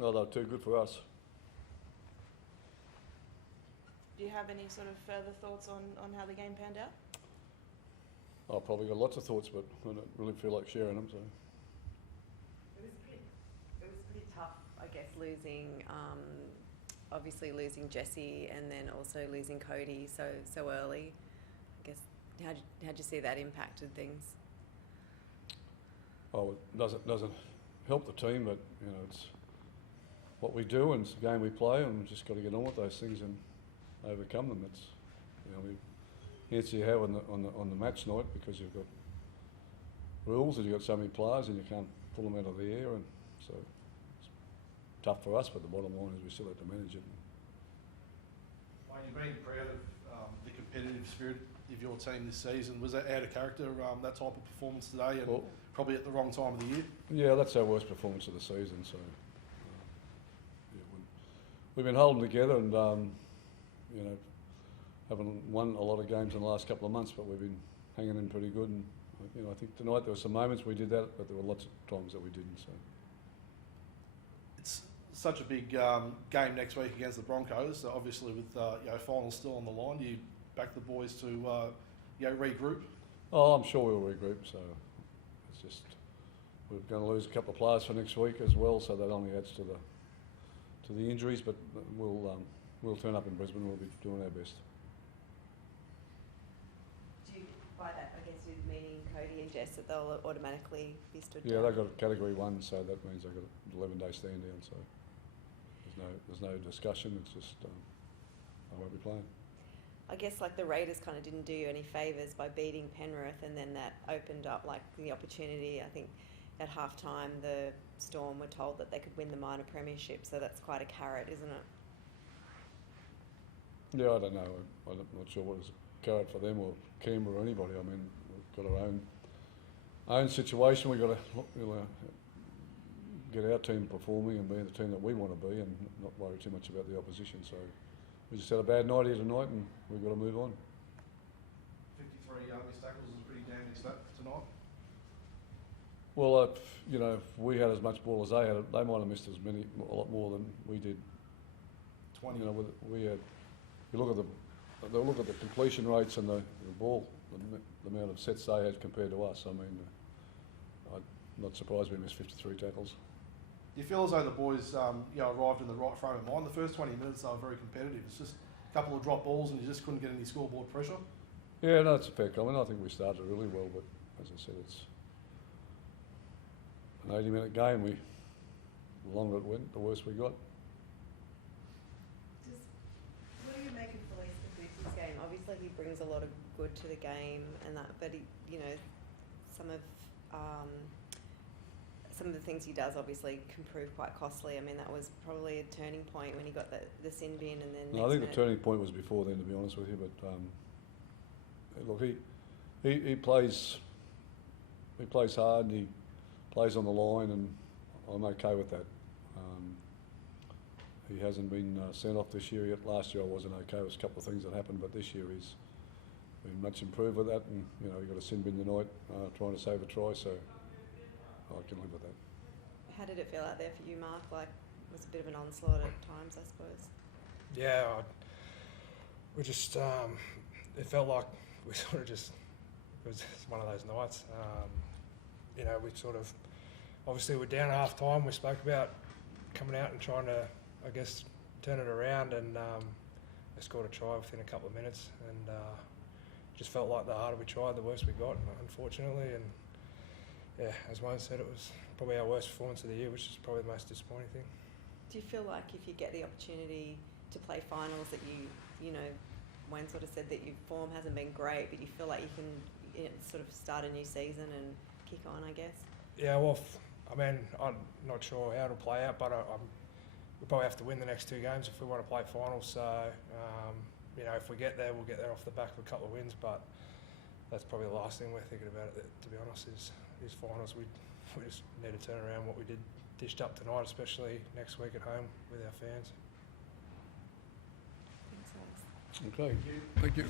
Well, they're too good for us. Do you have any sort of further thoughts on how the game panned out? I've probably got lots of thoughts, but I don't really feel like sharing them. So It was pretty tough, I guess, obviously losing Jesse and then also losing Cody so early. I guess how'd you see that impacted things? oh, it doesn't help the team, but you know it's what we do and it's the game we play, and we've just got to get on with those things and overcome them. It's the answer you have on the match night, because you've got rules and you've got so many players and you can't pull them out of the air, and so it's tough for us. But the bottom line is we still have to manage it. Wayne, you've been proud of the competitive spirit of your team this season. Was that out of character, that type of performance today, and probably at the wrong time of the year? Yeah, that's our worst performance of the season. So we've been holding together and haven't won a lot of games in the last couple of months, but we've been hanging in pretty good. And I think tonight there were some moments we did that, but there were lots of times that we didn't. So it's such a big game next week against the Broncos. So obviously, with finals still on the line, do you back the boys to regroup? Oh, I'm sure we'll regroup. So it's just we're going to lose a couple of players for next week as well, so that only adds to the injuries. But we'll turn up in Brisbane. We'll be doing our best. By that, I guess you're meaning Cody and Jess, that they'll automatically be stood down? Yeah, they've got a category 1, so that means they've got an 11-day stand down. So there's no discussion. It's just they won't be playing. I guess like the Raiders kind of didn't do you any favours by beating Penrith, and then that opened up like the opportunity. I think at half-time the Storm were told that they could win the minor premiership, so that's quite a carrot, isn't it? Yeah, I don't know. I'm not sure what is a carrot for them or Canberra or anybody. I mean, we've got our own situation. We've got to get our team performing and being the team that we want to be, and not worry too much about the opposition. So we just had a bad night here tonight, and we've got to move on. 53 missed tackles is a pretty damning stat tonight. Well, if we had as much ball as they had, they might have missed a lot more than we did. 20. We had. You look at the completion rates and the ball, the amount of sets they had compared to us. I mean, I'm not surprised we missed 53 tackles. Do you feel as though the boys, arrived in the right frame of mind? The first 20 minutes they were very competitive. It's just a couple of drop balls and you just couldn't get any scoreboard pressure. Yeah, no, it's a fair comment. I think we started really well, but as I said, it's an 80-minute game. The longer it went, the worse we got. What do you make of Felice Kafusi's game? Obviously, he brings a lot of good to the game, and that, but he, some of the things he does obviously can prove quite costly. I mean, that was probably a turning point when he got the sin bin, and then. No, I think the turning point was before then, to be honest with you. But look, he plays hard and he plays on the line, and I'm okay with that. He hasn't been sent off this year yet. Last year I wasn't okay. There was a couple of things that happened, but this year he's been much improved with that. And he got a sin bin tonight, trying to save a try. So I can live with that. How did it feel out there for you, Mark? Like, it was a bit of an onslaught at times, I suppose. Yeah, we just it felt like we sort of just it was one of those nights. We sort of obviously we're down at half time. We spoke about coming out and trying to, I guess, turn it around, and they scored a try within a couple of minutes, and just felt like the harder we tried, the worse we got, unfortunately. And yeah, as Wayne said, it was probably our worst performance of the year, which is probably the most disappointing thing. Do you feel like if you get the opportunity to play finals that Wayne sort of said that your form hasn't been great, but you feel like you can sort of start a new season and kick on, I guess? Yeah, well, I'm not sure how it'll play out, but we probably have to win the next 2 games if we want to play finals. So, if we get there, we'll get there off the back of a couple of wins. But that's probably the last thing we're thinking about, to be honest, is finals. We just need to turn around what we dished up tonight, especially next week at home with our fans. Thanks, guys. Okay. Thank you.